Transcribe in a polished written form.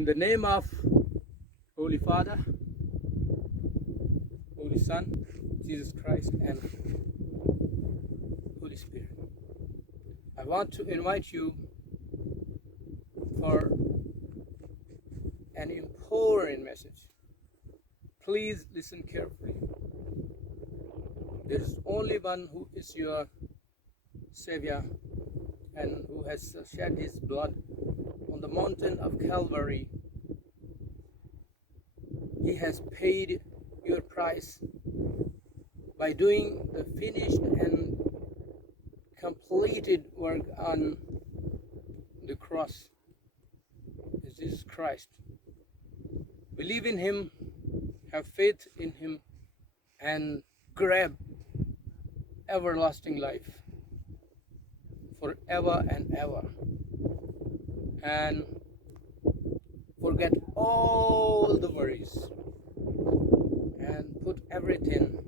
In the name of Holy Father, Holy Son, Jesus Christ, and Holy Spirit, I want to invite you for an important message. Please listen carefully. There is only one who is your Savior and who has shed his blood on the mountain of Calvary. He has paid your price by doing the finished and completed work on the cross. Is Jesus Christ. Believe in him, have faith in him, and grab everlasting life forever and ever. And forget all the worries and put everything